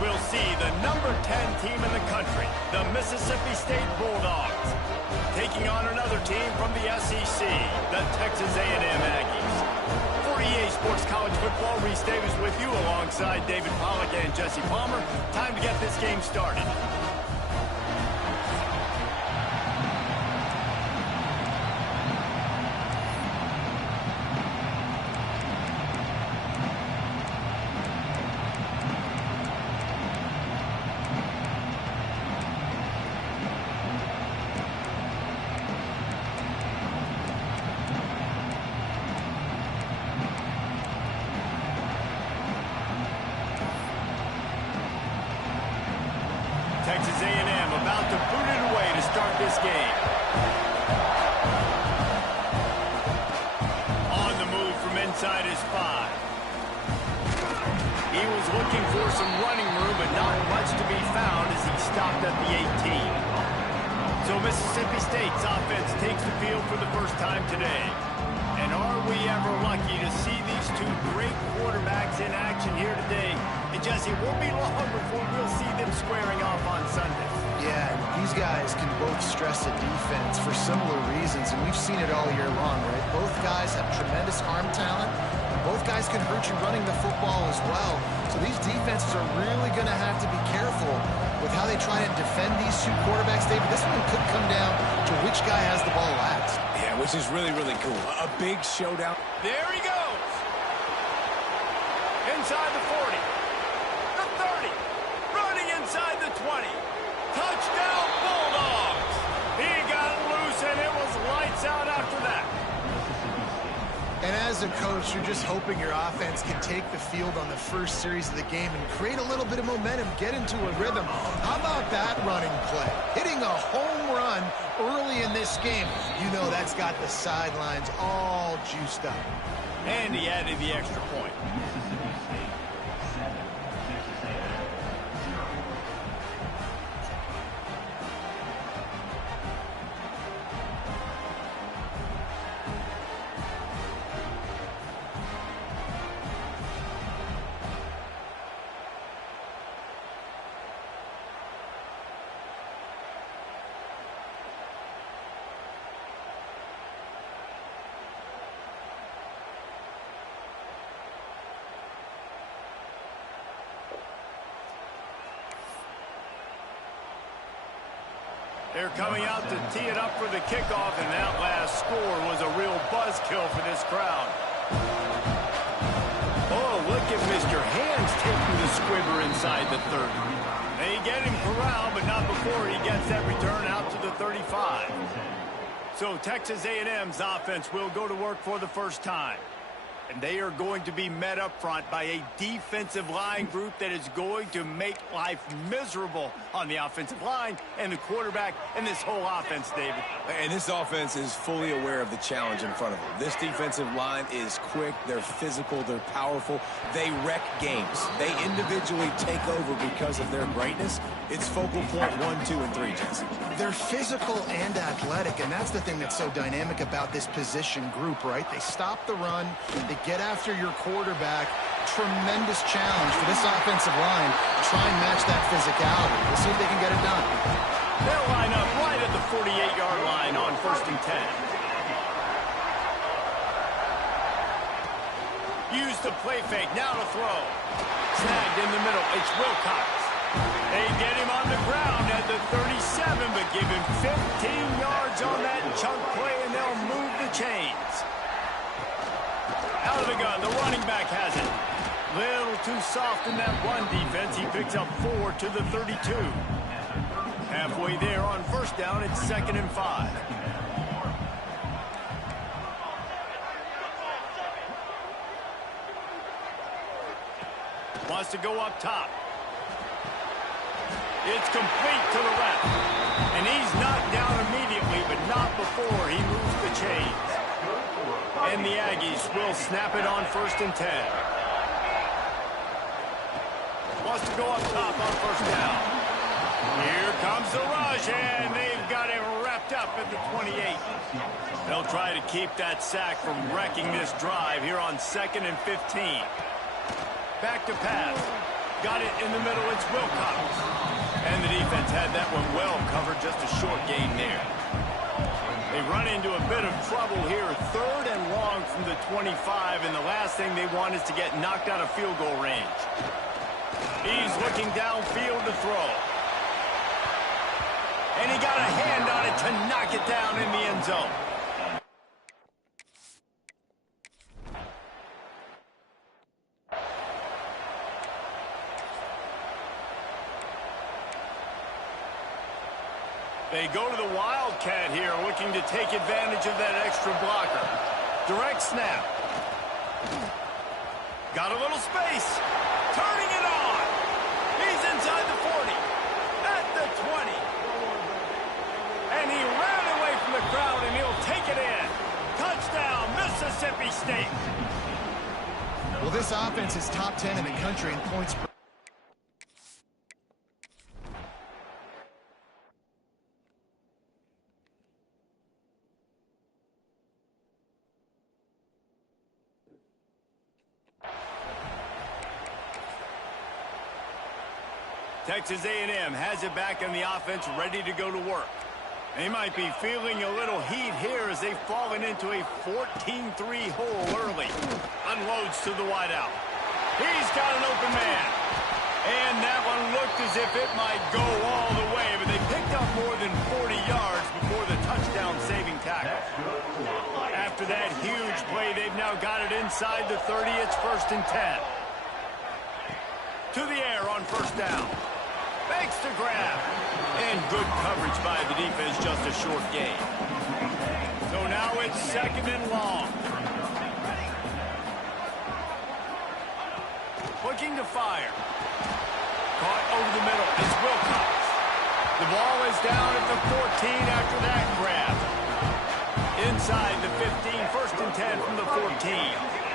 we'll see the number 10 team in the country, the Mississippi State Bulldogs, taking on another team from the SEC, the Texas A&M Aggies. For EA Sports College Football, Reese Davis with you alongside David Pollack and Jesse Palmer. Time to get this game started. Texas A&M about to boot it away to start this game. On the move from inside his 5. He was looking for some running room, but not much to be found as he stopped at the 18. So Mississippi State's offense takes the field for the first time today. And are we ever lucky to see these two great quarterbacks in action here today? And Jesse, it won't be long before we'll see them squaring off on Sunday. Yeah, these guys can both stress a defense for similar reasons, and we've seen it all year long, right? Both guys have tremendous arm talent, and both guys can hurt you running the football as well. So these defenses are really going to have to be careful with how they try and defend these two quarterbacks, David. This one could come down to which guy has the ball last. Yeah, which is really, really cool. A big showdown. There he goes. Inside the 40. The 30. Running inside the 20. Touchdown, Bulldogs. He got loose, and it was lights out after that. And as a coach, you're just hoping your offense can take the field on the first series of the game and create a little bit of momentum, get into a rhythm. How about that running play? Hitting a home run early in this game. You know that's got the sidelines all juiced up. And he added the extra point. They're coming out to tee it up for the kickoff, and that last score was a real buzzkill for this crowd. Oh, look at Mr. Hands taking the squibber inside the 30. They get him corralled, but not before he gets that return out to the 35. So Texas A&M's offense will go to work for the first time. And they are going to be met up front by a defensive line group that is going to make life miserable on the offensive line and the quarterback and this whole offense, David. And this offense is fully aware of the challenge in front of them. This defensive line is quick, they're physical, they're powerful, they wreck games. They individually take over because of their greatness. It's focal point 1, 2, and 3, Jesse. They're physical and athletic, and that's the thing that's so dynamic about this position group, right? They stop the run, they get after your quarterback. Tremendous challenge for this offensive line to try and match that physicality. We'll see if they can get it done. They'll line up right at the 48-yard line on 1st and 10. Use the play fake, now to throw. Snagged in the middle, it's Wilcox. They get him on the ground at the 37, but give him 15 yards on that chunk play, and they'll move the chains. Out of the gun, the running back has it. Little too soft in that run defense. He picks up 4 to the 32. Halfway there on 1st down, it's 2nd and 5. Wants to go up top. It's complete to the left. And he's knocked down immediately, but not before he moves the chains. And the Aggies will snap it on 1st and 10. Wants to go up top on 1st down. Here comes the rush, and they've got it wrapped up at the 28. They'll try to keep that sack from wrecking this drive here on 2nd and 15. Back to pass. got it in the middle. It's Wilcox. And the defense had that one well covered, just a short gain there. They run into a bit of trouble here, 3rd and long from the 25, and the last thing they want is to get knocked out of field goal range. He's looking downfield to throw. And he got a hand on it to knock it down in the end zone. They go to the Wildcat here, looking to take advantage of that extra blocker. Direct snap. Got a little space. Turning it on. He's inside the 40. At the 20. And he ran away from the crowd, and he'll take it in. Touchdown, Mississippi State. Well, this offense is top 10 in the country in points per. Texas A&M has it back in the offense, ready to go to work. They might be feeling a little heat here as they've fallen into a 14-3 hole early. Unloads to the wideout. He's got an open man. And that one looked as if it might go all the way, but they picked up more than 40 yards before the touchdown-saving tackle. After that huge play, they've now got it inside the 30. It's 1st and 10. To the air on 1st down. Makes the grab. And good coverage by the defense, just a short gain. So now it's 2nd and long. Looking to fire. Caught over the middle. It's Wilcox. The ball is down at the 14 after that grab. Inside the 15, 1st and 10 from the 14.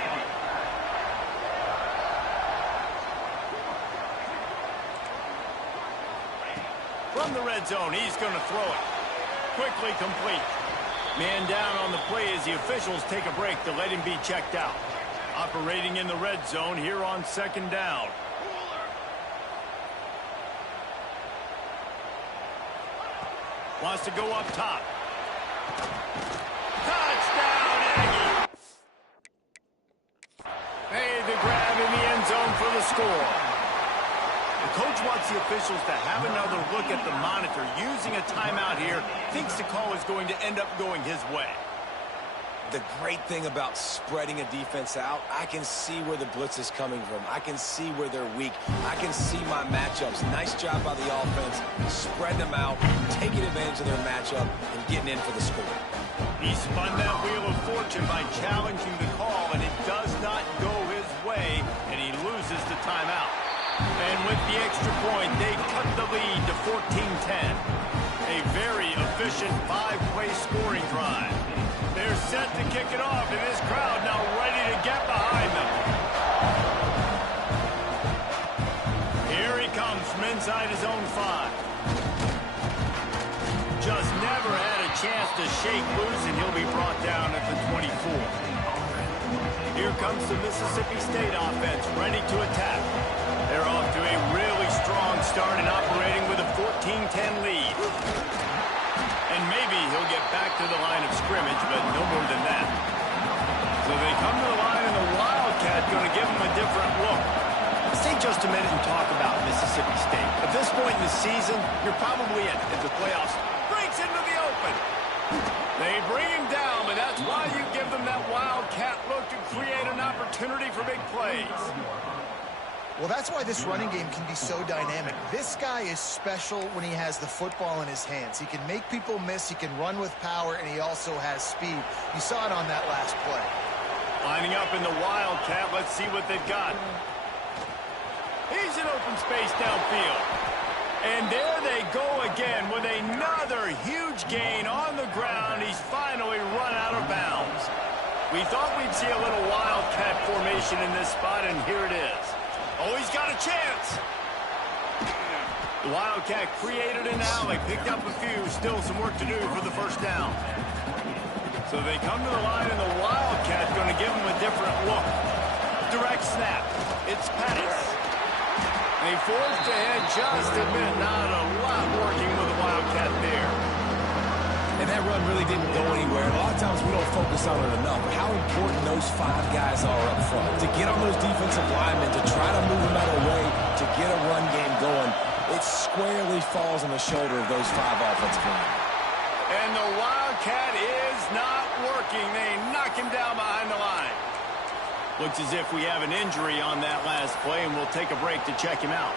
From the red zone, he's going to throw it. Quickly complete. Man down on the play as the officials take a break to let him be checked out. Operating in the red zone here on 2nd down. Wants to go up top. Touchdown, Aggie! Made the grab in the end zone for the score. The coach wants the officials to have another look at the monitor. Using a timeout here, thinks the call is going to end up going his way. The great thing about spreading a defense out, I can see where the blitz is coming from. I can see where they're weak. I can see my matchups. Nice job by the offense. Spread them out, taking advantage of their matchup, and getting in for the score. He spun that wheel of fortune by challenging the call, and it does not go his way, and he loses the timeout. And with the extra point, they cut the lead to 14-10. A very efficient 5-play scoring drive. They're set to kick it off, and this crowd now ready to get behind them. Here he comes from inside his own 5. Just never had a chance to shake loose, and he'll be brought down at the 24. Here comes the Mississippi State offense, ready to attack. They're off to a really strong start and operating with a 14-10 lead. And maybe he'll get back to the line of scrimmage, but no more than that. So they come to the line, and the Wildcat going to give them a different look. Let's take just a minute and talk about Mississippi State. At this point in the season, you're probably in the playoffs. Breaks into the open. They bring him down, but that's why you give them that Wildcat look to create an opportunity for big plays. Well, that's why this running game can be so dynamic. This guy is special when he has the football in his hands. He can make people miss, he can run with power, and he also has speed. You saw it on that last play. Lining up in the Wildcat, let's see what they've got. He's in open space downfield. And there they go again with another huge gain on the ground. He's finally run out of bounds. We thought we'd see a little Wildcat formation in this spot, and here it is. Oh, he's got a chance. The Wildcat created an alley, picked up a few, still some work to do for the 1st down. So they come to the line, and the Wildcat going to give them a different look. Direct snap. It's Pettis. They forced ahead just a bit. Not a lot working with the Wildcat there. And that run really didn't go anywhere. A lot of times we don't focus on it enough, but how important those 5 guys are up front. To get on those defensive linemen, to try to move them out of the way, to get a run game going, it squarely falls on the shoulder of those 5 offensive linemen. And the Wildcat is not working. They knock him down behind the line. Looks as if we have an injury on that last play, and we'll take a break to check him out.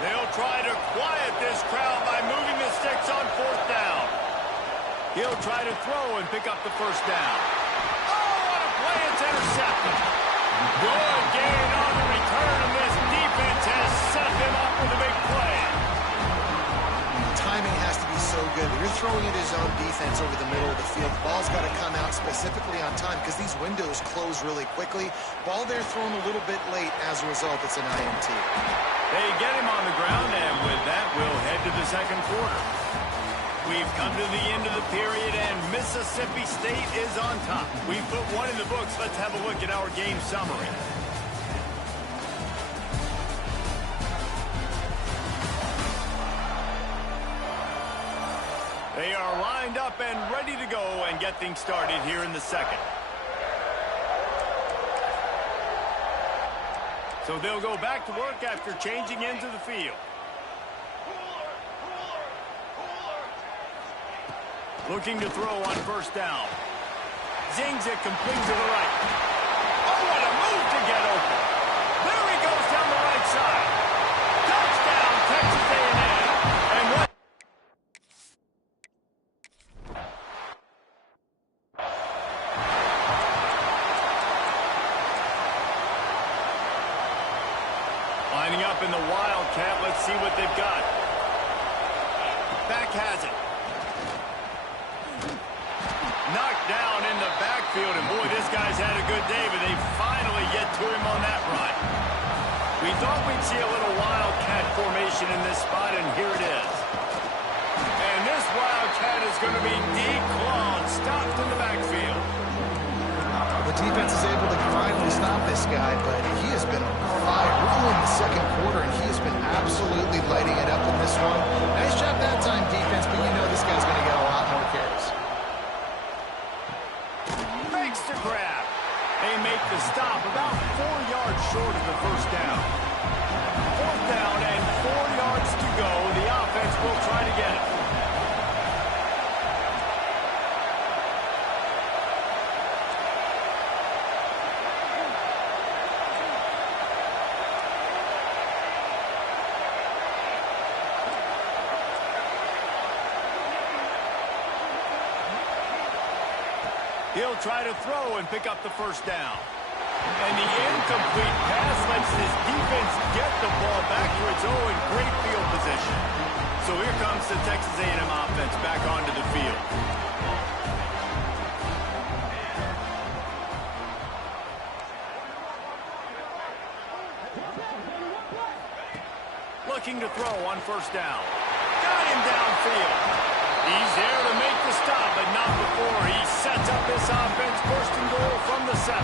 They'll try to quiet this crowd by moving the sticks on 4th down. He'll try to throw and pick up the 1st down. Oh, what a play. It's intercepted. Good gain on the return, and this defense has set him up with a big play. Timing has to be so good. You're throwing at his own defense over the middle of the field. The ball's got to come out specifically on time because these windows close really quickly. Ball there thrown a little bit late. As a result, it's an INT. They get him on the ground, and with that, we'll head to the 2nd quarter. We've come to the end of the period, and Mississippi State is on top. We've put one in the books. Let's have a look at our game summary. They are lined up and ready to go and get things started here in the 2nd. So they'll go back to work after changing into the field. Looking to throw on 1st down. Zings it complete to the right. Oh, what a move to get open. There he goes down the right side. Touchdown, Texas A&M. And what? Lining up in the Wildcat. Let's see what they've got. Back has it. Knocked down in the backfield, and boy, this guy's had a good day, but they finally get to him on that run. We thought we'd see a little Wildcat formation in this spot, and here it is. And this Wildcat is going to be declawed, stopped in the backfield. The defense is able to finally stop this guy, but he has been on fire. We're only in the 2nd quarter, and he has been absolutely lighting it up in this one. Nice job that time, defense, but you know this guy's going to get a lot more carries. Makes the grab. They make the stop about 4 yards short of the 1st down. 4th down and 4 yards to go. The offense will try to get it. He'll try to throw and pick up the 1st down. And the incomplete pass lets this defense get the ball back to its own great field position. So here comes the Texas A&M offense back onto the field. Looking to throw on 1st down. Got him downfield. He's there to make the stop, but not before he sets up this offense 1st and goal from the 7.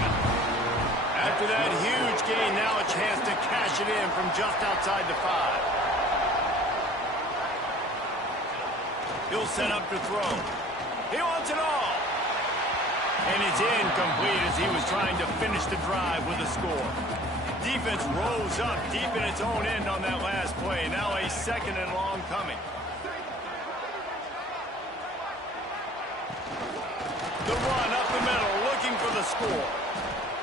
After that huge gain, now a chance to cash it in from just outside the 5. He'll set up to throw. He wants it all. And it's incomplete as he was trying to finish the drive with a score. Defense rose up deep in its own end on that last play. Now a 2nd and long coming. The run up the middle, looking for the score.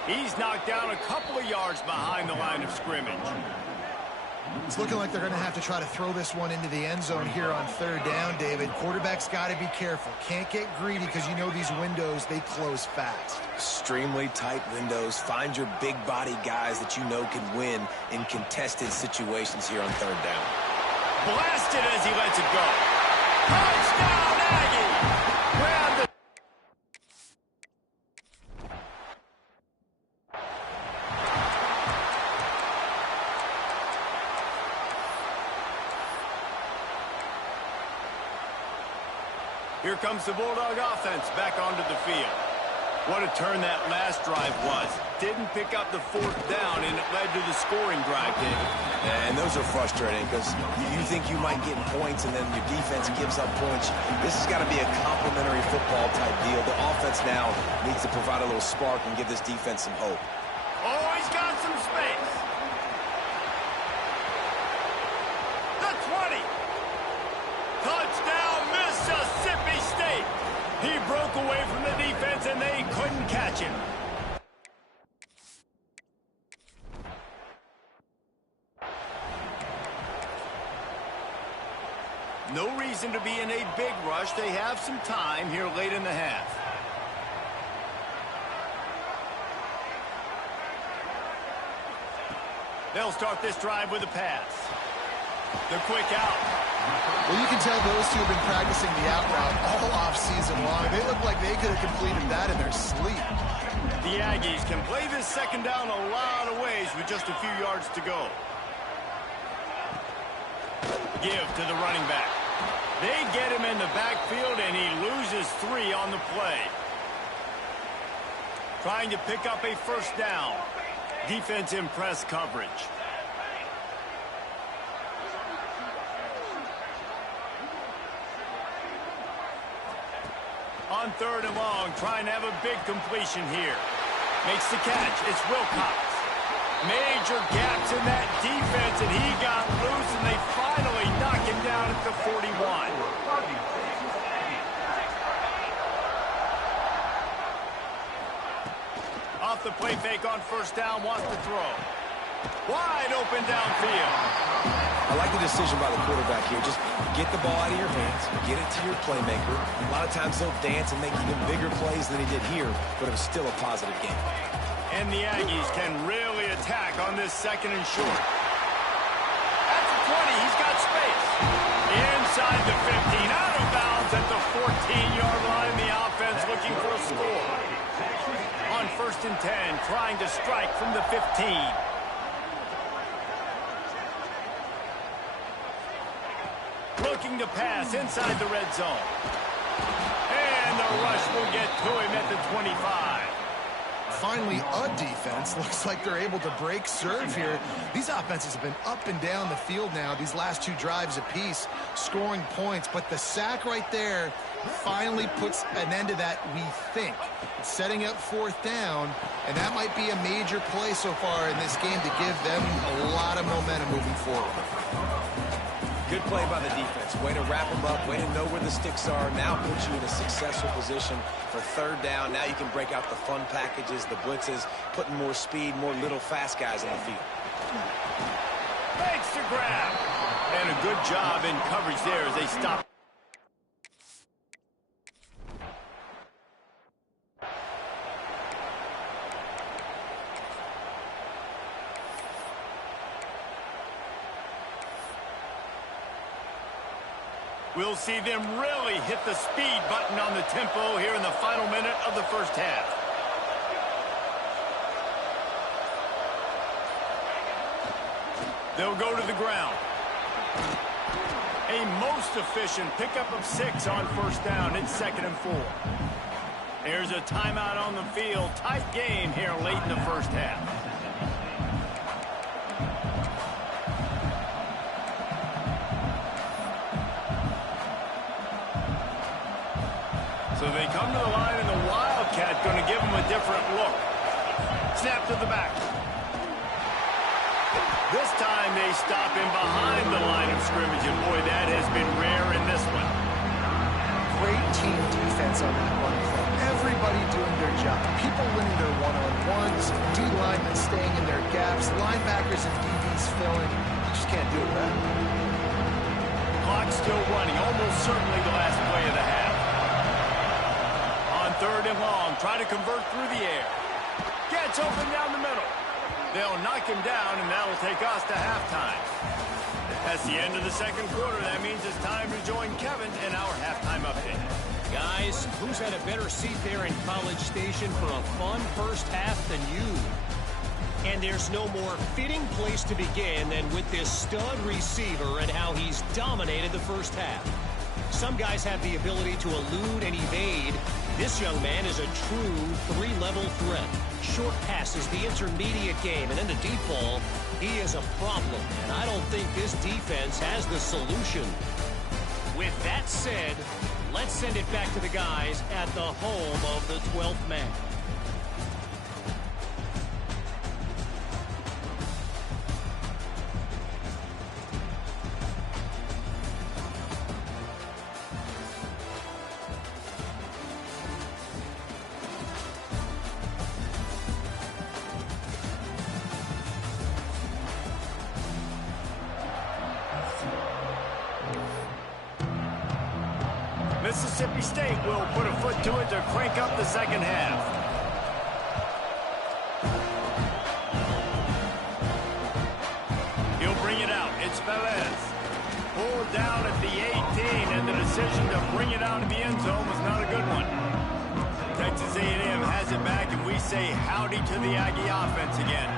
He's knocked down a couple of yards behind the line of scrimmage. It's looking like they're going to have to try to throw this one into the end zone here on 3rd down, David. Quarterback's got to be careful. Can't get greedy because you know these windows, they close fast. Extremely tight windows. Find your big body guys that you know can win in contested situations here on 3rd down. Blasted as he lets it go. Touchdown, Aggie! Grab the Here comes the Bulldog offense back onto the field. What a turn that last drive was. Didn't pick up the fourth down, and it led to the scoring drive, David. And those are frustrating because you think you might get points and then your defense gives up points. This has got to be a complementary football type deal. The offense now needs to provide a little spark and give this defense some hope. Oh, he's got some space. The 20. Touchdown, Mississippi State. He broke away from the defense, and they couldn't catch him. No reason to be in a big rush. They have some time here late in the half. They'll start this drive with a pass. The quick out. Well, you can tell those two have been practicing the out route all off-season long. They look like they could have completed that in their sleep. The Aggies can play this second down a lot of ways with just a few yards to go. Give to the running back. They get him in the backfield, and he loses 3 on the play. Trying to pick up a first down. Defense in press coverage. On third and long, trying to have a big completion here. Makes the catch. It's Wilcox. Major gaps in that defense, and he got loose, and they finally knock him down at the 41. Off the play fake on first down, wants to throw. Wide open downfield. I like the decision by the quarterback here. Just get the ball out of your hands, get it to your playmaker. A lot of times he'll dance and make even bigger plays than he did here, but it was still a positive game. And the Aggies can really attack on this second and short. At the 20, he's got space. Inside the 15, out of bounds at the 14-yard line. The offense looking for a score. On first and 10, trying to strike from the 15. Looking to pass inside the red zone. And the rush will get to him at the 25. Finally, a defense. Looks like they're able to break serve here. These offenses have been up and down the field now, these last 2 drives apiece, scoring points. But the sack right there finally puts an end to that, we think. Setting up fourth down, and that might be a major play so far in this game to give them a lot of momentum moving forward. Good play by the defense. Way to wrap them up. Way to know where the sticks are. Now puts you in a successful position for third down. Now you can break out the fun packages, the blitzes, putting more speed, more little fast guys on the field. Makes the grab. And a good job in coverage there as they stop. We'll see them really hit the speed button on the tempo here in the final minute of the first half. They'll go to the ground. A most efficient pickup of 6 on first down. It's 2nd and 4. There's a timeout on the field. Tight game here late in the first half. So they come to the line, and the Wildcat going to give them a different look. Snap to the back. This time they stop him behind the line of scrimmage, and boy, that has been rare in this one. Great team defense on that one play. Everybody doing their job. People winning their one-on-ones, D-linemen staying in their gaps, linebackers and DBs filling. You just can't do it better. Clock still running, almost certainly the last play of the half. Third and long, try to convert through the air. Gets open down the middle. They'll knock him down, and that'll take us to halftime. That's the end of the second quarter. That means it's time to join Kevin in our halftime update. Guys, who's had a better seat there in College Station for a fun first half than you? And there's no more fitting place to begin than with this stud receiver and how he's dominated the first half. Some guys have the ability to elude and evade. This young man is a true three-level threat. Short passes, the intermediate game, and then the deep ball. He is a problem, and I don't think this defense has the solution. With that said, let's send it back to the guys at the home of the 12th man. Mississippi State will put a foot to it to crank up the second half. He'll bring it out. It's Velez. Pulled down at the 18, and the decision to bring it out of the end zone was not a good one. Texas A&M has it back, and we say howdy to the Aggie offense again.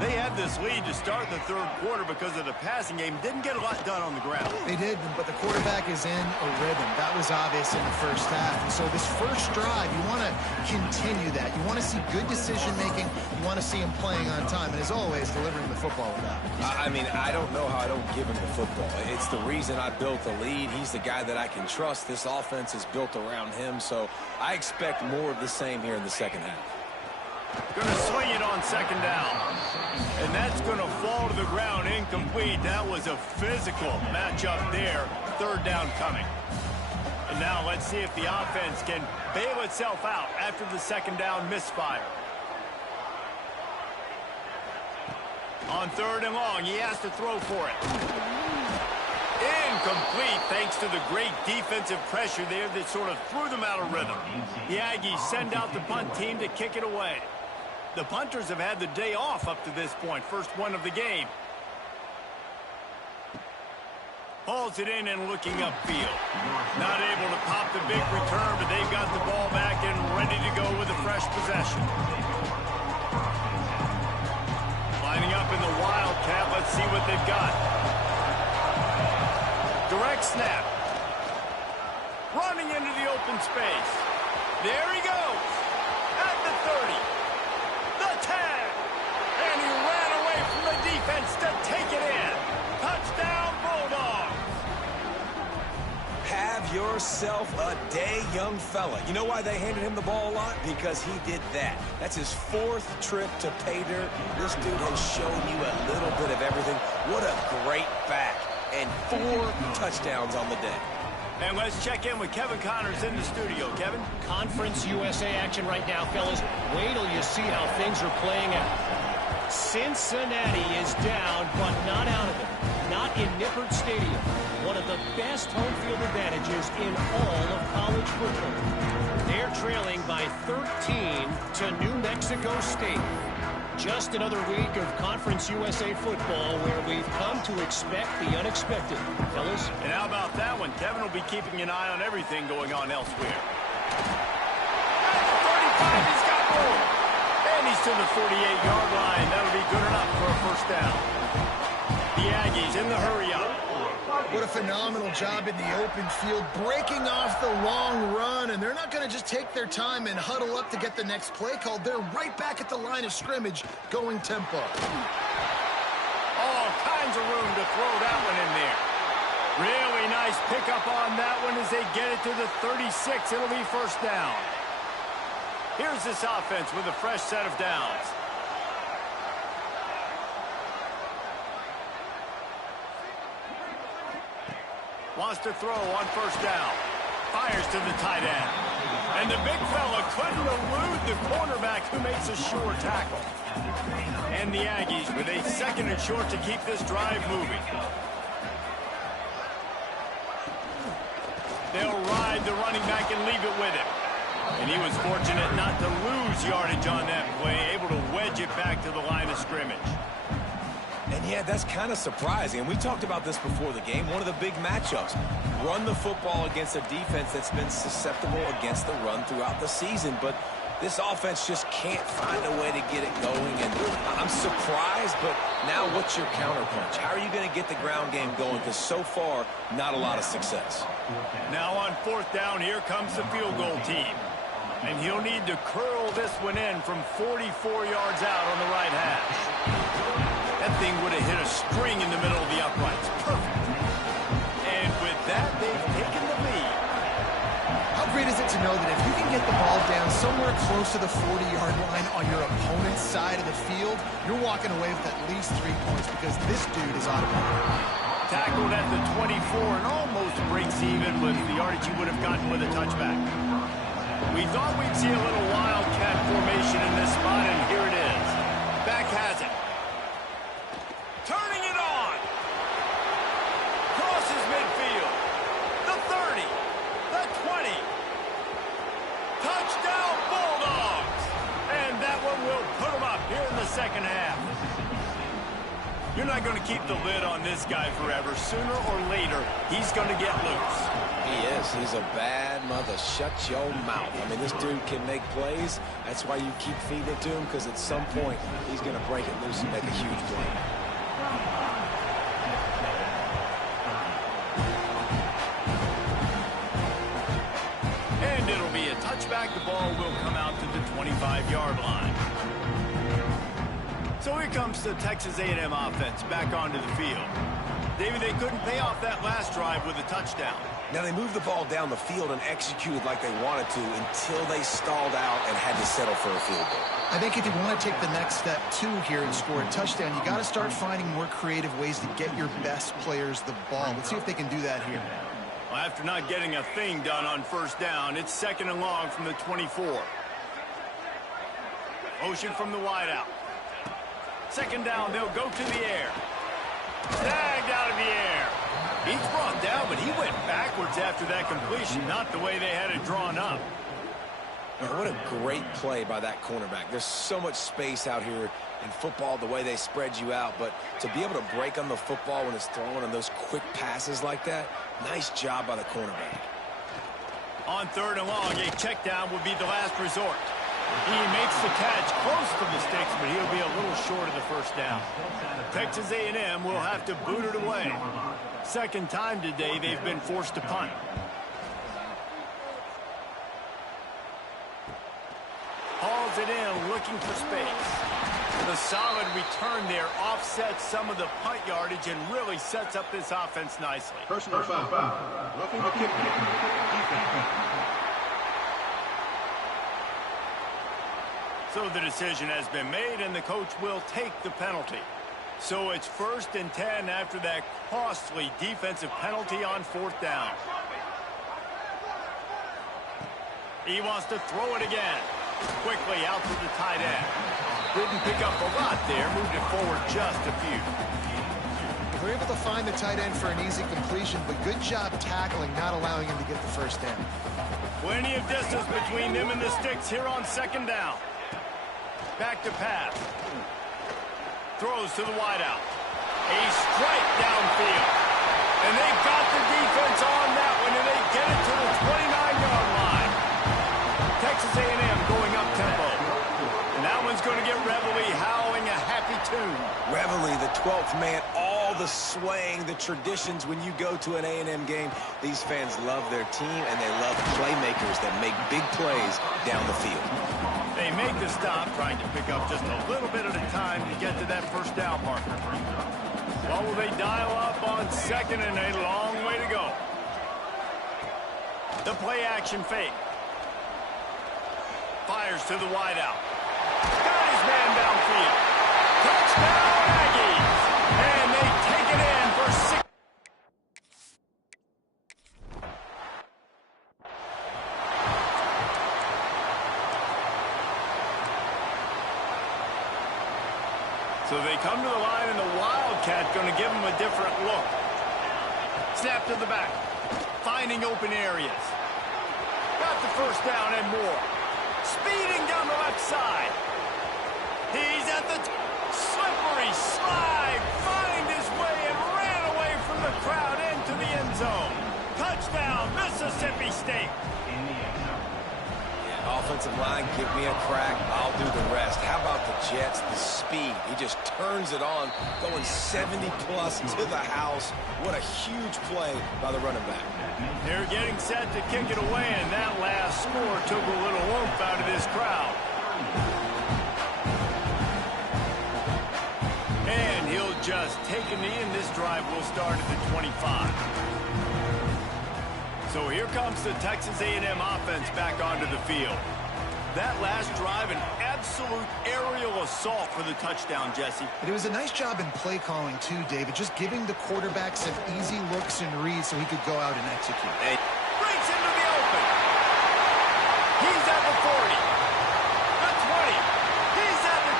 They had this lead to start the third quarter because of the passing game. Didn't get a lot done on the ground. They did, but the quarterback is in a rhythm. That was obvious in the first half. And so this first drive, you want to continue that. You want to see good decision-making. You want to see him playing on time. And as always, delivering the football with that. I mean, I don't know how I don't give him the football. It's the reason I built the lead. He's the guy that I can trust. This offense is built around him. So I expect more of the same here in the second half. Going to swing it on second down. And that's going to fall to the ground incomplete. That was a physical matchup there. Third down coming. And now let's see if the offense can bail itself out after the second down misfire. On third and long, he has to throw for it. Incomplete thanks to the great defensive pressure there that sort of threw them out of rhythm. The Aggies send out the punt team to kick it away. The punters have had the day off up to this point. First one of the game. Hauls it in and looking upfield. Not able to pop the big return, but they've got the ball back and ready to go with a fresh possession. Lining up in the Wildcat. Let's see what they've got. Direct snap. Running into the open space. There he goes. At the 30. The 10. And he ran away from the defense to take it in. Touchdown, Bulldogs. Have yourself a day, young fella. You know why they handed him the ball a lot? Because he did that. That's his fourth trip to pay dirt. This dude has shown you a little bit of everything. What a great back. And 4 touchdowns on the day. And let's check in with Kevin Connors in the studio. Kevin? Conference USA action right now, fellas. Wait till you see how things are playing out. Cincinnati is down, but not out of it. Not in Nippert Stadium. One of the best home field advantages in all of college football. They're trailing by 13 to New Mexico State. Just another week of Conference USA football where we've come to expect the unexpected. Fellas? And how about that one? Kevin will be keeping an eye on everything going on elsewhere. At the 35, he's got room. And he's to the 48-yard line. That'll be good enough for a first down. The Aggies in the hurry-up. What a phenomenal job in the open field, breaking off the long run, and they're not going to just take their time and huddle up to get the next play called. They're right back at the line of scrimmage, going tempo. All kinds of room to throw that one in there. Really nice pickup on that one as they get it to the 36. It'll be first down. Here's this offense with a fresh set of downs. Wants to throw on first down. Fires to the tight end. And the big fella couldn't elude the cornerback who makes a sure tackle. And the Aggies with a second and short to keep this drive moving. They'll ride the running back and leave it with him. And he was fortunate not to lose yardage on that play, able to wedge it back to the line of scrimmage. And yeah, that's kind of surprising. And we talked about this before the game. One of the big matchups. Run the football against a defense that's been susceptible against the run throughout the season. But this offense just can't find a way to get it going. And I'm surprised, but now what's your counterpunch? How are you going to get the ground game going, because so far, not a lot of success. Now on 4th down, here comes the field goal team. And he'll need to curl this one in from 44 yards out on the right hash. That thing would have hit a string in the middle of the uprights. Perfect. And with that, they've taken the lead. How great is it to know that if you can get the ball down somewhere close to the 40-yard line on your opponent's side of the field, you're walking away with at least 3 points because this dude is automatic. Tackled at the 24 and almost breaks even with the yardage he would have gotten with a touchback. We thought we'd see a little wildcat formation in this spot, and here it is. Back has it. Turning it on. Crosses midfield. The 30. The 20. Touchdown Bulldogs. And that one will put them up here in the second half. You're not going to keep the lid on this guy forever. Sooner or later, he's going to get loose. He is. He's a bad mother. Shut your mouth. I mean, this dude can make plays. That's why you keep feeding it to him, because at some point, he's going to break it loose and make a huge play. And it'll be a touchback. The ball will come out to the 25-yard line. So here comes the Texas A&M offense back onto the field. David, they couldn't pay off that last drive with a touchdown. Now, they moved the ball down the field and executed like they wanted to until they stalled out and had to settle for a field goal. I think if you want to take the next step, too, here and score a touchdown, you got to start finding more creative ways to get your best players the ball. Let's see if they can do that here. Well, after not getting a thing done on 1st down, it's 2nd and long from the 24. Motion from the wideout. 2nd down, they'll go to the air. Snagged out of the air. He's brought down, but he went backwards after that completion, not the way they had it drawn up. Man, what a great play by that cornerback. There's so much space out here in football, the way they spread you out, but to be able to break on the football when it's thrown on those quick passes like that, nice job by the cornerback. On 3rd and long, a check down would be the last resort. He makes the catch close to the sticks, but he'll be a little short of the 1st down. Texas A&M will have to boot it away. 2nd time today they've been forced to punt. Hauls it in, looking for space. The solid return there offsets some of the punt yardage and really sets up this offense nicely. Personal foul. Roughing the kick. So the decision has been made, and the coach will take the penalty. So it's 1st and 10 after that costly defensive penalty on 4th down. He wants to throw it again. Quickly out to the tight end. Didn't pick up a lot there, moved it forward just a few. We're able to find the tight end for an easy completion, but good job tackling, not allowing him to get the 1st down. Plenty of distance between them and the sticks here on 2nd down. Back to pass. Throws to the wideout. A strike downfield. And they've got the defense on that one, and they get it to the 29-yard line. Texas A&M going up tempo. And that one's going to get Reveille howling a happy tune. Reveille, the 12th man, all the swaying, the traditions when you go to an A&M game. These fans love their team, and they love playmakers that make big plays down the field. They make the stop, trying to pick up just a little bit at a time to get to that 1st down marker. What will they dial up on 2nd and a long way to go? The play action fake. Fires to the wideout. Got his man downfield. Touchdown Aggies! And they take it in for 6. So they come to the line, and the Wildcat going to give them a different look. Snap to the back. Finding open areas. Got the 1st down and more. Speeding down the left side. He's at the slippery slide. Find his way and ran away from the crowd into the end zone. Touchdown, Mississippi State. Yeah, Offensive line, give me a crack. I'll do the rest. How about the Jets? The speed. He just turns it on, going 70-plus to the house. What a huge play by the running back. They're getting set to kick it away, and that last score took a little oomph out of this crowd. And he'll just take a knee, and this drive will start at the 25. So here comes the Texas A&M offense back onto the field. That last drive, an absolute aerial assault for the touchdown, Jesse. It was a nice job in play calling, too, David, just giving the quarterback some easy looks and reads so he could go out and execute. Hey. Breaks into the open. He's at the 40. The 20. He's at the...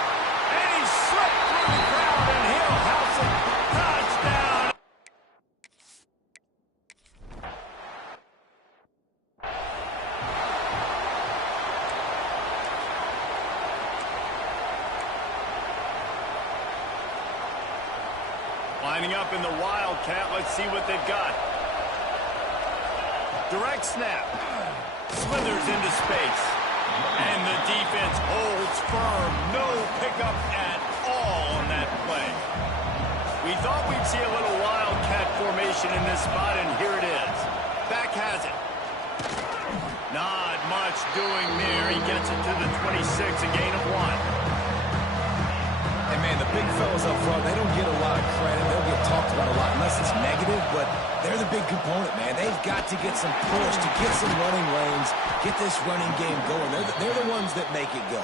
And he slipped through the crowd, and he'll house it. Touchdown. Lining up in the Wildcat. Let's see what they've got. Direct snap. Slithers into space. And the defense holds firm. No pickup at all on that play. We thought we'd see a little Wildcat formation in this spot, and here it is. Back has it. Not much doing there. He gets it to the 26, a gain of 1. And, man, the big fellas up front, they don't get a lot of credit. They'll get talked about a lot unless it's negative, but they're the big component, man. They've got to get some push, to get some running lanes, get this running game going. They're the ones that make it go.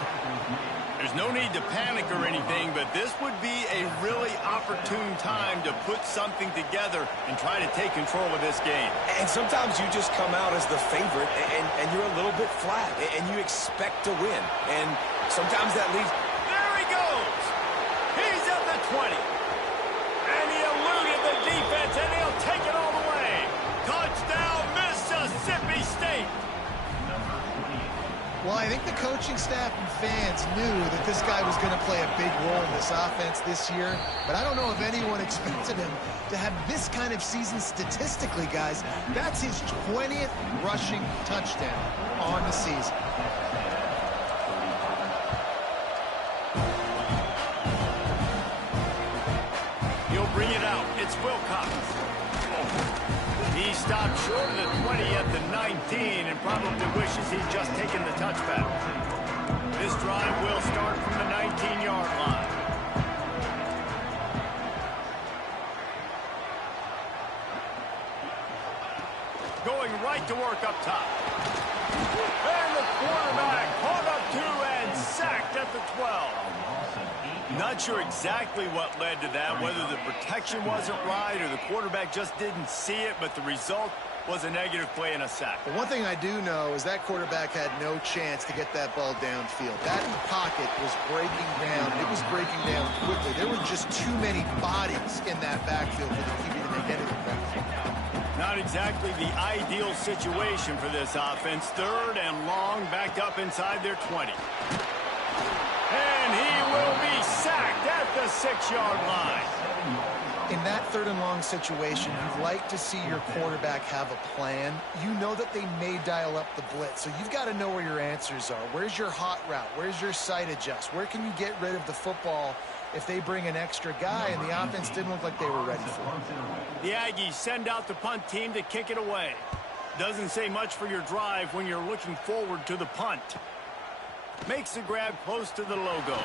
There's no need to panic or anything, but this would be a really opportune time to put something together and try to take control of this game. And sometimes you just come out as the favorite, and you're a little bit flat, and you expect to win. And sometimes that leaves... There he goes! He's at the 20. And he eluded the defense, and he'll take it all the way. Touchdown, Mississippi State! Well, I think the coaching staff and fans knew that this guy was going to play a big role in this offense this year, but I don't know if anyone expected him to have this kind of season statistically, guys. That's his 20th rushing touchdown on the season. He'll bring it out. It's Wilcox. He stopped short of the 20 at the 19 and probably wishes he'd just taken the touchback. This drive will start from the 19-yard line. Going right to work up top. And the quarterback caught up to and sacked at the 12. Not sure exactly what led to that, whether the protection wasn't right or the quarterback just didn't see it, but the result was a negative play and a sack. But one thing I do know is that quarterback had no chance to get that ball downfield. That pocket was breaking down. It was breaking down quickly. There were just too many bodies in that backfield for the QB to make anything happen. Not exactly the ideal situation for this offense. Third and long, backed up inside their 20. And he will be sacked at the 6-yard line. In that third and long situation, you'd like to see your quarterback have a plan. You know that they may dial up the blitz, so you've got to know where your answers are. Where's your hot route? Where's your sight adjust? Where can you get rid of the football if they bring an extra guy and the offense didn't look like they were ready for it? The Aggies send out the punt team to kick it away. Doesn't say much for your drive when you're looking forward to the punt. Makes the grab close to the logo.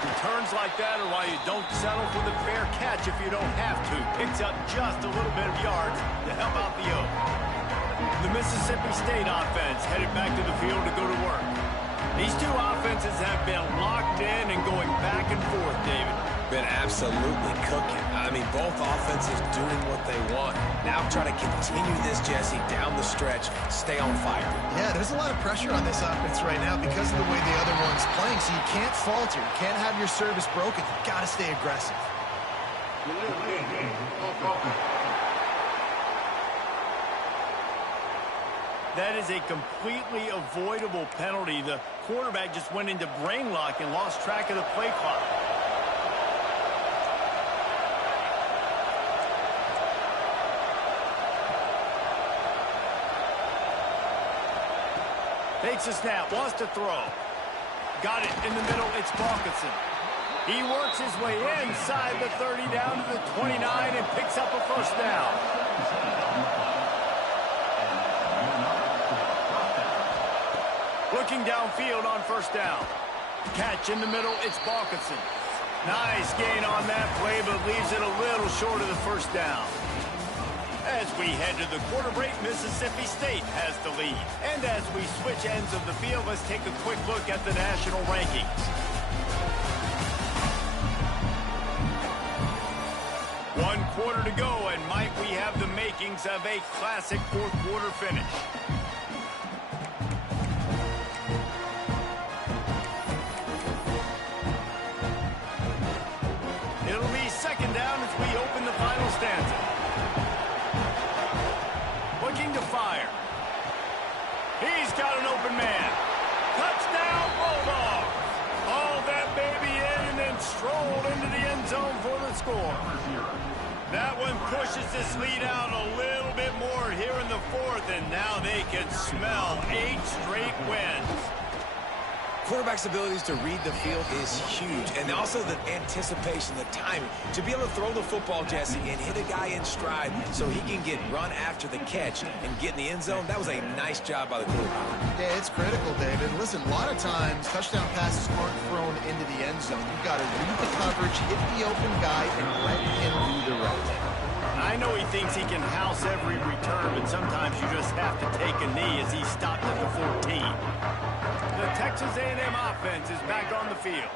Returns like that are why you don't settle for the fair catch if you don't have to. Picks up just a little bit of yards to help out the Oak. The Mississippi State offense headed back to the field to go to work. These two offenses have been locked in and going back and forth, David. Been absolutely cooking. I mean, both offenses doing what they want. Now trying to continue this, Jesse, down the stretch, stay on fire. Yeah, there's a lot of pressure on this offense right now because of the way the other one's playing, so you can't falter. You can't have your service broken. You've got to stay aggressive. That is a completely avoidable penalty. The quarterback just went into brain lock and lost track of the play clock. Takes a snap, wants to throw. Got it in the middle, it's Balkinson. He works his way inside the 30 down to the 29 and picks up a first down. Looking downfield on first down. Catch in the middle, it's Balkinson. Nice gain on that play, but leaves it a little short of the first down. As we head to the quarter break, Mississippi State has the lead. And as we switch ends of the field, let's take a quick look at the national rankings. 1 quarter to go, and might we have the makings of a classic fourth quarter finish. It'll be second down as we open the final stanza. Looking to fire. He's got an open man. Touchdown, Bulldogs. Hauled that baby in and then strolled into the end zone for the score. That one pushes this lead out a little bit more here in the fourth, and now they can smell 8 straight wins. Quarterback's abilities to read the field is huge, and also the anticipation, the timing. To be able to throw the football, Jesse, and hit a guy in stride so he can get run after the catch and get in the end zone, that was a nice job by the quarterback. Yeah, it's critical, David. Listen, a lot of times touchdown passes aren't thrown into the end zone. You've got to read the coverage, hit the open guy, and let him do the rest. I know he thinks he can house every return, but sometimes you just have to take a knee as he stopped at the 14. The Texas A&M offense is back on the field.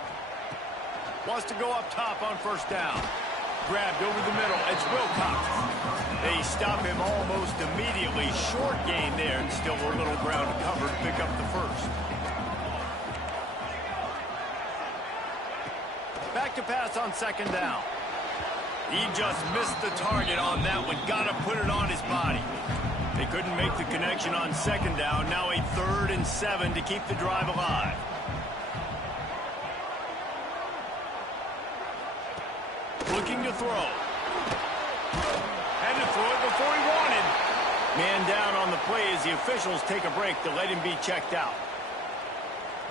Wants to go up top on first down. Grabbed over the middle. It's Wilcox. They stop him almost immediately. Short gain there, and still a little ground to cover to pick up the first. Back to pass on second down. He just missed the target on that one. Got to put it on his body. They couldn't make the connection on second down. Now a 3rd and 7 to keep the drive alive. Looking to throw. Had to throw it before he wanted. Man down on the play as the officials take a break to let him be checked out.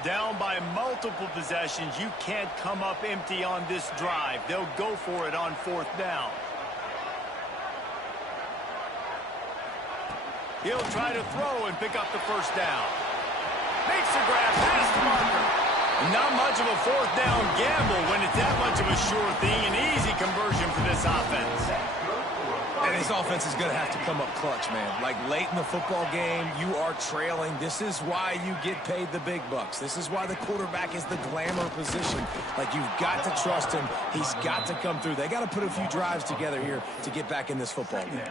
Down by multiple possessions. You can't come up empty on this drive. They'll go for it on 4th down. He'll try to throw and pick up the first down. Makes the grab past the marker. Not much of a 4th down gamble when it's that much of a sure thing. An easy conversion for this offense. And this offense is going to have to come up clutch, man. Like late in the football game, you are trailing. This is why you get paid the big bucks. This is why the quarterback is the glamour position. Like, you've got to trust him. He's got to come through. They got to put a few drives together here to get back in this football game.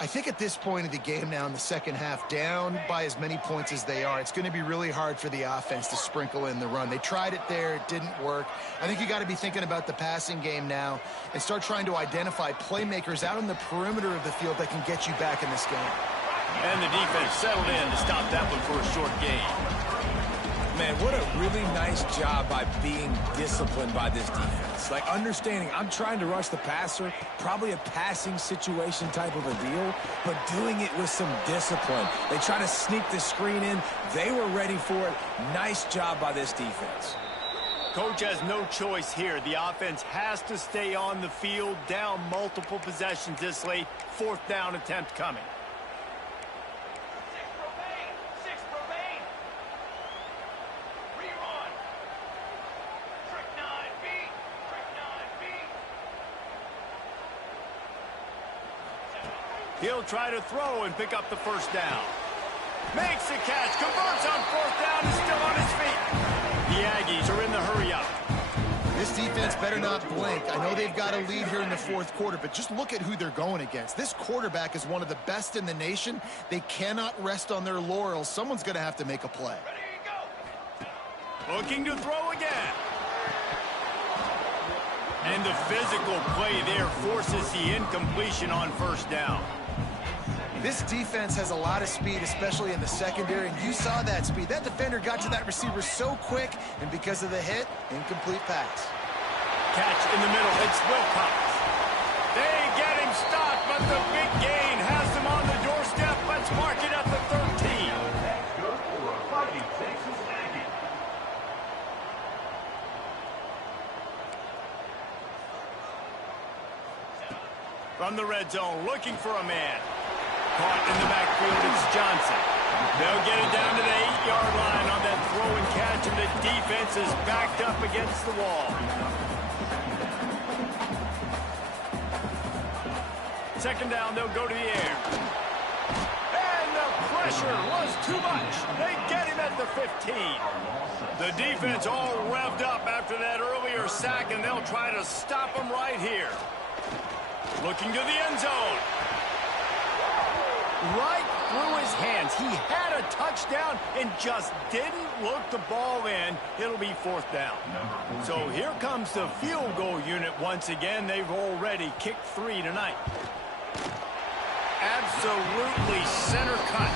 I think at this point of the game now in the second half, down by as many points as they are, it's going to be really hard for the offense to sprinkle in the run. They tried it there. It didn't work. I think you got to be thinking about the passing game now and start trying to identify playmakers out on the perimeter of the field that can get you back in this game. And the defense settled in to stop that one for a short gain. Man, what a really nice job by being disciplined by this defense. Like, understanding I'm trying to rush the passer, probably a passing situation type of a deal, but doing it with some discipline. They try to sneak the screen in. They were ready for it. Nice job by this defense. Coach has no choice here. The offense has to stay on the field, down multiple possessions this late. 4th down attempt coming. He'll try to throw and pick up the first down. Makes the catch, converts on 4th down, and still on his feet. The Aggies are in the hurry-up. This defense better not blink. I know they've got a lead here in the 4th quarter, but just look at who they're going against. This quarterback is one of the best in the nation. They cannot rest on their laurels. Someone's going to have to make a play. Looking to throw again. And the physical play there forces the incompletion on first down. This defense has a lot of speed, especially in the secondary, and you saw that speed. That defender got to that receiver so quick, and because of the hit, incomplete pass. Catch in the middle. It's Wilcox. They get him stopped, but the big gain has him on the doorstep. Let's mark it at the 13. From the red zone, looking for a man. Caught in the backfield, it's Johnson. They'll get it down to the 8-yard line on that throw and catch, and the defense is backed up against the wall. Second down, they'll go to the air. And the pressure was too much. They get him at the 15. The defense all revved up after that earlier sack, and they'll try to stop him right here. Looking to the end zone. Right through his hands. He had a touchdown and just didn't look the ball in. It'll be fourth down. So here comes the field goal unit once again. They've already kicked 3 tonight. Absolutely center cut.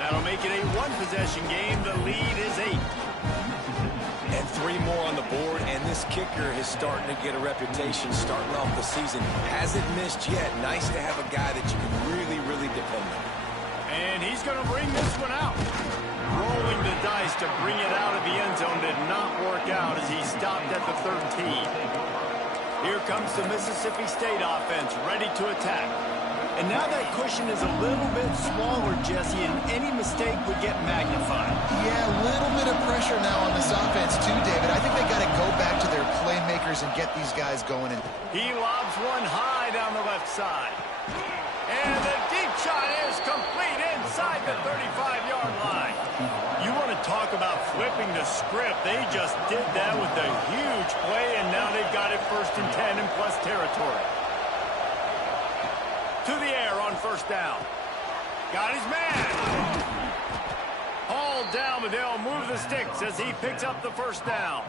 That'll make it a one-possession game. The lead is 8. And 3 more on the board, and this kicker is starting to get a reputation starting off the season. Hasn't missed yet. Nice to have a guy that you can really, really depend on. And he's going to bring this one out. Rolling the dice to bring it out of the end zone did not work out as he stopped at the 13. Here comes the Mississippi State offense, ready to attack. And now that cushion is a little bit smaller, Jesse, and any mistake would get magnified. Yeah, a little bit of pressure now on this offense too, David. I think they got to go back to their playmakers and get these guys going. He lobs one high down the left side. And the deep shot is complete inside the 35-yard line. You want to talk about flipping the script. They just did that with a huge play, and now they've got it 1st and 10 in plus territory. To the air on first down. Got his man. Hauled down, but they'll move the sticks as he picks up the first down.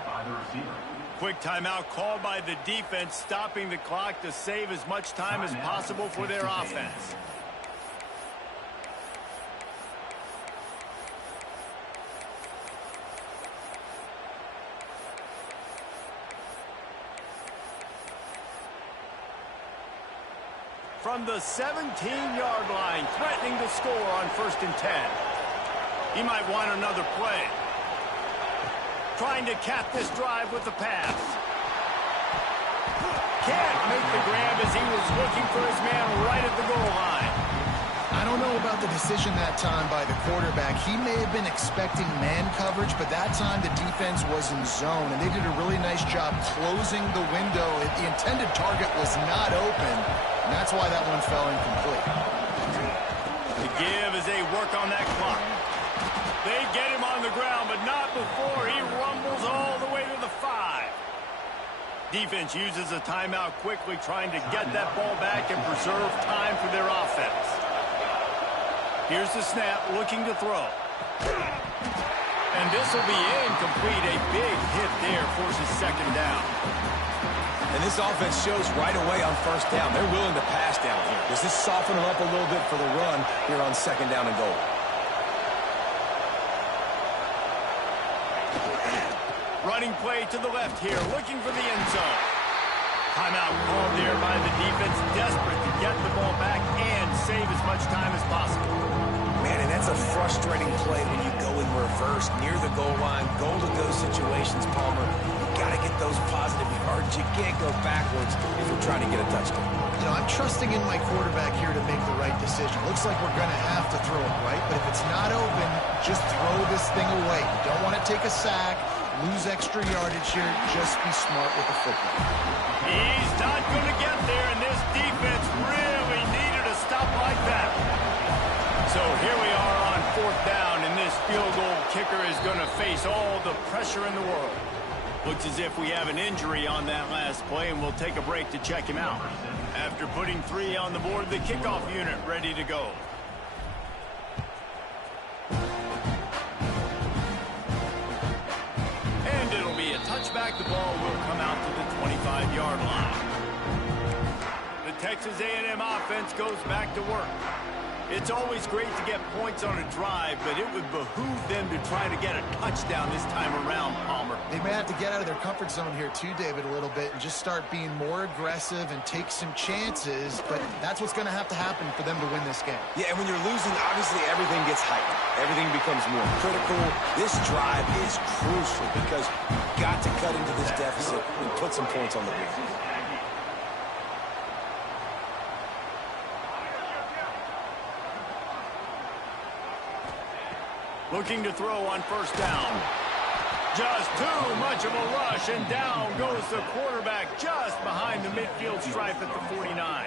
Quick timeout called by the defense, stopping the clock to save as much time as possible for their offense. From the 17-yard line, threatening to score on 1st and 10. He might want another play. Trying to cap this drive with the pass. Can't make the grab as he was looking for his man right at the goal line. I don't know about the decision that time by the quarterback. He may have been expecting man coverage, but that time the defense was in zone, and they did a really nice job closing the window. The intended target was not open, and that's why that one fell incomplete. The give as they work on that clock. They get him on the ground, but not before he rumbles all the way to the 5. Defense uses a timeout quickly, trying to get that ball back and preserve time for their offense. Here's the snap, looking to throw. And this will be incomplete. A big hit there forces second down. And this offense shows right away on first down. They're willing to pass down here. Does this soften them up a little bit for the run here on second down and goal? Running play to the left here, looking for the end zone. Timeout called there by the defense, desperate to get the ball back and save as much time as possible. Man, and that's a frustrating play when you go in reverse near the goal line, goal-to-go situations, Palmer. You got to get those positive yards. You can't go backwards if you're trying to get a touchdown. You know, I'm trusting in my quarterback here to make the right decision. Looks like we're going to have to throw it, right? But if it's not open, just throw this thing away. You don't want to take a sack, lose extra yardage here. Just be smart with the football. He's not going to get there, and this defense really needed a stop like that. So here we are on fourth down, and this field goal kicker is going to face all the pressure in the world. Looks as if we have an injury on that last play, and we'll take a break to check him out. After putting 3 on the board, the kickoff unit ready to go. And it'll be a touchback. The ball will come out to the 25-yard line. The Texas A&M offense goes back to work. It's always great to get points on a drive, but it would behoove them to try to get a touchdown this time around, Palmer. They may have to get out of their comfort zone here too, David, a little bit and just start being more aggressive and take some chances, but that's what's going to happen for them to win this game. Yeah, and when you're losing, obviously everything gets heightened. Everything becomes more critical. This drive is crucial because you've got to cut into this deficit and put some points on the board. Looking to throw on first down. Just too much of a rush, and down goes the quarterback just behind the midfield stripe at the 49.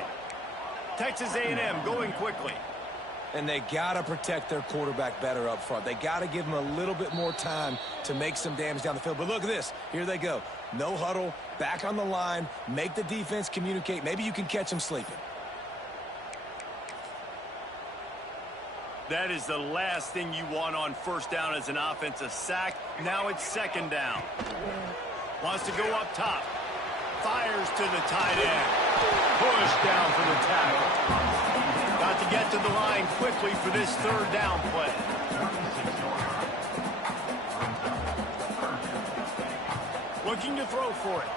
Texas A&M going quickly. And they got to protect their quarterback better up front. They got to give him a little bit more time to make some damage down the field. But look at this. Here they go. No huddle, back on the line, make the defense communicate. Maybe you can catch them sleeping. That is the last thing you want on first down as an offensive sack. Now it's second down. Wants to go up top. Fires to the tight end. Push down for the tackle. Got to get to the line quickly for this third down play. Looking to throw for it.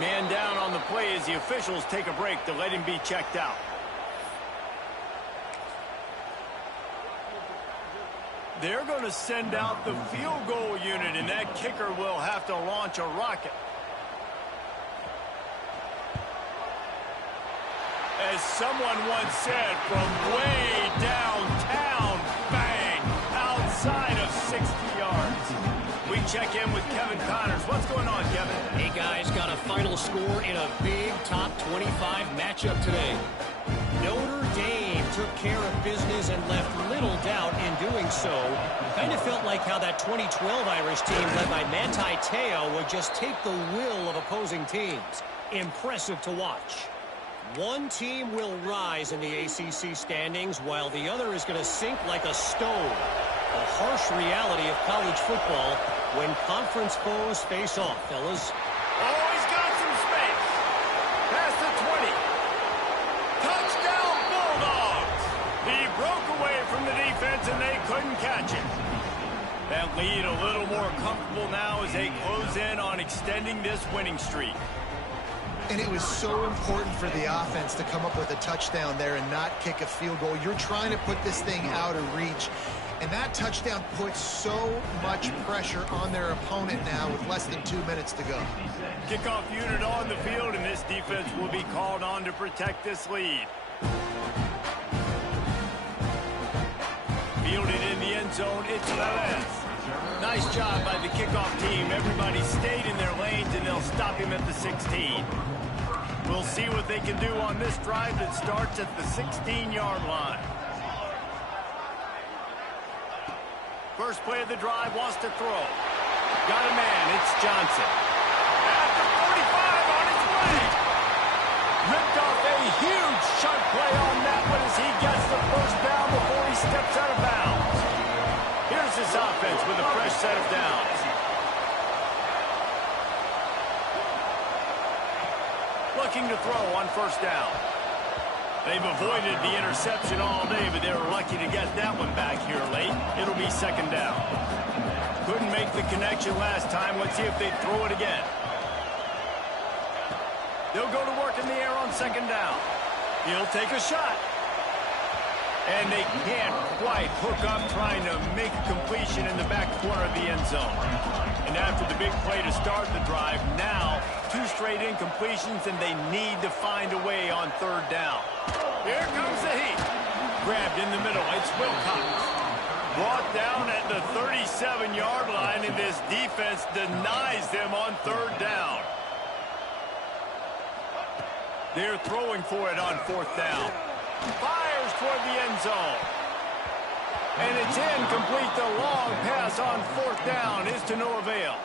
Man down on the play as the officials take a break to let him be checked out. They're going to send out the field goal unit, and that kicker will have to launch a rocket. As someone once said, from way downtown, bang, outside of 60 yards. We check in with Kevin Connors. What's going on, Kevin? Hey, guys, got a final score in a big top 25 matchup today. Notre Dame took care of business and left little doubt in doing so. Kind of felt like how that 2012 Irish team led by Manti Te'o would just take the will of opposing teams. Impressive to watch. One team will rise in the ACC standings while the other is going to sink like a stone. The harsh reality of college football when conference foes face off, fellas. Oh, he's got some space. Past the 20. Touchdown Bulldogs. He broke away from the defense and they couldn't catch him. That lead a little more comfortable now as they close in on extending this winning streak. And it was so important for the offense to come up with a touchdown there and not kick a field goal. You're trying to put this thing out of reach. And that touchdown puts so much pressure on their opponent now with less than 2 minutes to go. Kickoff unit on the field, and this defense will be called on to protect this lead. Fielded in the end zone, it's Velez. Nice job by the kickoff team. Everybody stayed in their lanes, and they'll stop him at the 16. We'll see what they can do on this drive that starts at the 16-yard line. First play of the drive, wants to throw. Got a man, it's Johnson. At the 45 on his way. Ripped off a huge chunk play on that one as he gets the first down before he steps out of bounds. Here's this offense with a fresh set of downs. Looking to throw on first down. They've avoided the interception all day, but they were lucky to get that one back here late. It'll be second down. Couldn't make the connection last time. Let's see if they throw it again. They'll go to work in the air on second down. He'll take a shot. And they can't quite hook up trying to make a completion in the back corner of the end zone. And after the big play to start the drive, now 2 straight incompletions, and they need to find a way on third down. Here comes the heat. Grabbed in the middle. It's Wilcox. Brought down at the 37-yard line, and this defense denies them on third down. They're throwing for it on fourth down. Fires toward the end zone. And it's incomplete. The long pass on fourth down is to no avail.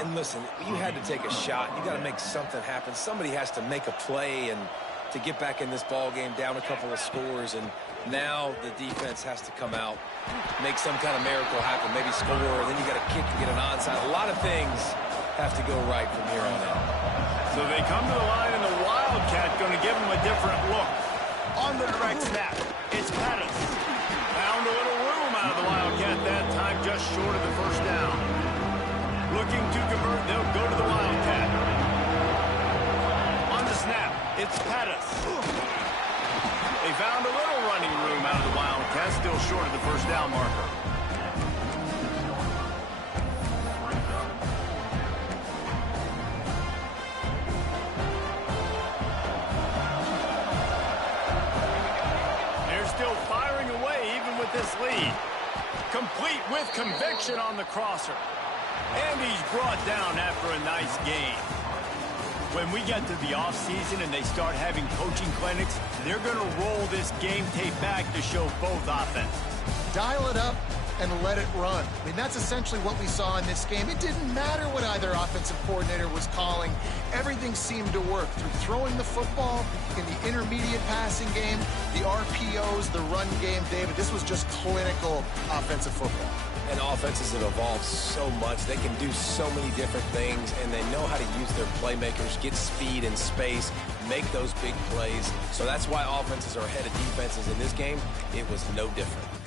And listen, you had to take a shot. You got to make something happen. Somebody has to make a play and to get back in this ball game, down a couple of scores. And now the defense has to come out, make some kind of miracle happen, maybe score, and then you got to kick and get an onside. A lot of things have to go right from here on out. So they come to the line, and the Wildcat going to give them a different look. On the direct snap, it's Pettis. Found a little room out of the Wildcat that time, just short of the first down. Looking to convert, they'll go to the Wildcat. On the snap, it's Pettis. They found a little running room out of the Wildcat, still short of the first down marker. They're still firing away even with this lead. Complete with conviction on the crosser. And he's brought down after a nice game. When we get to the offseason and they start having coaching clinics, they're going to roll this game tape back to show both offenses. Dial it up and let it run. I mean, that's essentially what we saw in this game. It didn't matter what either offensive coordinator was calling. Everything seemed to work through throwing the football, in the intermediate passing game, the RPOs, the run game. David, this was just clinical offensive football. And offenses have evolved so much. They can do so many different things, and they know how to use their playmakers, get speed and space, make those big plays. So that's why offenses are ahead of defenses in this game. It was no different.